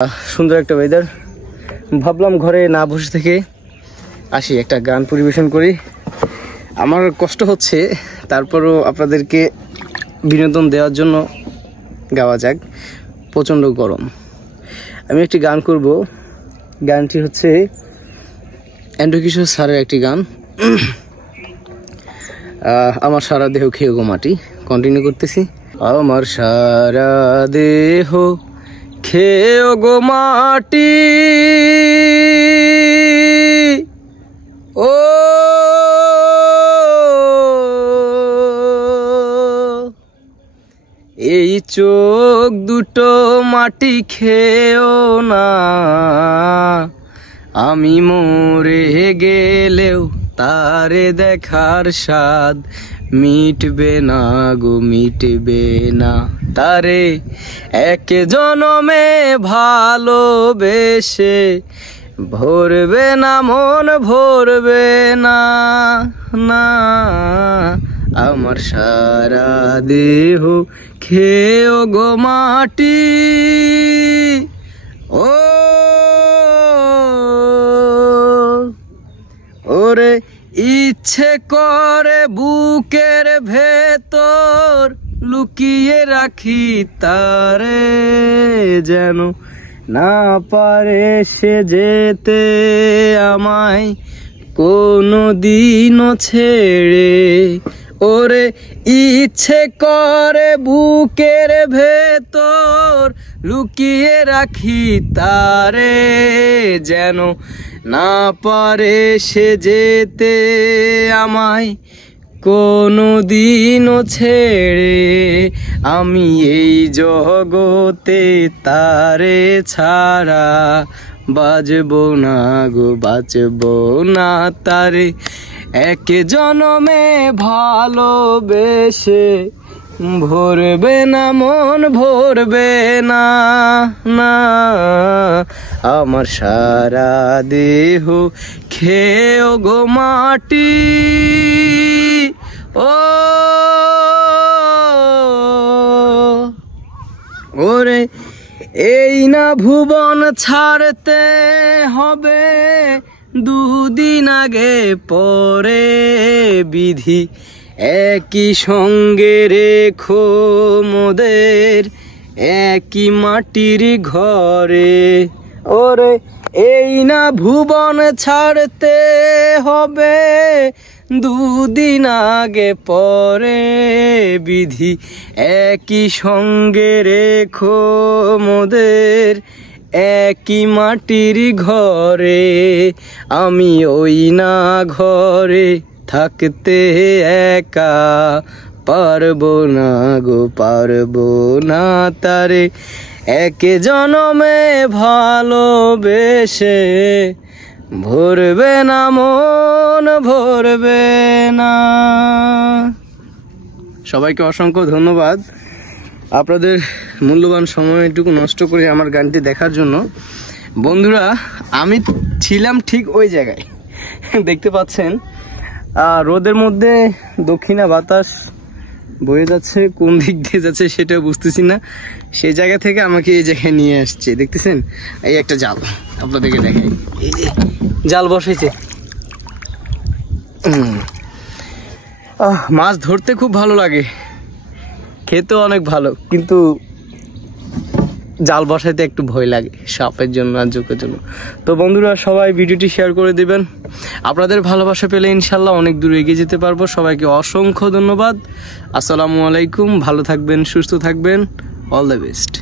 সুন্দর একটা ওয়েদার, ভাবলাম ঘরে না বসে থেকে আসি একটা গান পরিবেশন করি। আমার কষ্ট হচ্ছে, তারপরও আপনাদেরকে বিনোদন দেওয়ার জন্য গাওয়া যাক। প্রচণ্ড গরম, আমি একটি গান করব। গানটি হচ্ছে এন্ড্রু কিশোর স্যারের একটি গান, আমার সারা দেহ খেয়ে গো মাটি। কন্টিনিউ করতেছি। আমার সারা দেহ খেয়ে গো মাটি, ও এই চোখ দুটো মাটি খেয়েও না, আমি মরে গেলেও তারে দেখার স্বাদ মিটবে না গো, মিটবে না। তারে এক জনমে ভালোবেসে ভরবে না মন, ভরবে না না। আমার সারা দেহ খেয়ে গো মাটি, ও ওরে ইচ্ছে করে বুকের ভেতর লুকিয়ে রাখি তারে, যেন না পারে সে যেতে আমায় কোনো দিনও ছেড়ে। ওরে ইচ্ছে করে বুকের ভেতর লুকিয়ে রাখি তারে, যেন না পারে সে যেতে আমায় কোনো দিনও ছেড়ে। আমি এই জগতে তারে ছাড়া বাজবো না গো, বাঁচবো না। তারে এক জনমে ভালোবেসে ভরবে না মন, ভরবে না না। আমার সারা দেহ খেয়ে গো মাটি, ও ওরে এই না ভুবন ছাড়তে হবে, দুদিন আগে পরে বিধি একই সঙ্গে রেখো মোদের একই মাটির ঘরে। ওরে এই না ভুবন ছাড়তে হবে, দুদিন আগে পরে বিধি একই সঙ্গে রেখো মোদের একই মাটির ঘরে। আমি ওই না ঘরে থাকতে একা পারবো না গো, পারবো না। তারে এক জনমে ভালোবেসে ভরবে না মন, ভরবে না। সবাইকে অসংখ্য ধন্যবাদ আপনাদের মূল্যবান সময়টুকু নষ্ট করে আমার গানটি দেখার জন্য। বন্ধুরা, আমি ছিলাম ঠিক ওই জায়গায়, দেখতে পাচ্ছেন রোদের মধ্যে দক্ষিণা বাতাস বয়ে যাচ্ছে, কোন দিক দিয়ে যাচ্ছে সেটা বুঝতেছি না। সেই জায়গা থেকে আমাকে এই জায়গায় নিয়ে আসছে, দেখতেছেন। এই একটা জাল আপনাদেরকে দেখাই, এই যে জাল বসাইছে। মাছ ধরতে খুব ভালো লাগে, খেতেও অনেক ভালো, কিন্তু জাল বসাইতে একটু ভয় লাগে, সাপের জন্য আর জোকের জন্য। তো বন্ধুরা, সবাই ভিডিওটি শেয়ার করে দিবেন। আপনাদের ভালোবাসা পেলে ইনশাল্লাহ অনেক দূর এগিয়ে যেতে পারবো। সবাইকে অসংখ্য ধন্যবাদ। আসসালামু আলাইকুম। ভালো থাকবেন, সুস্থ থাকবেন। All the best.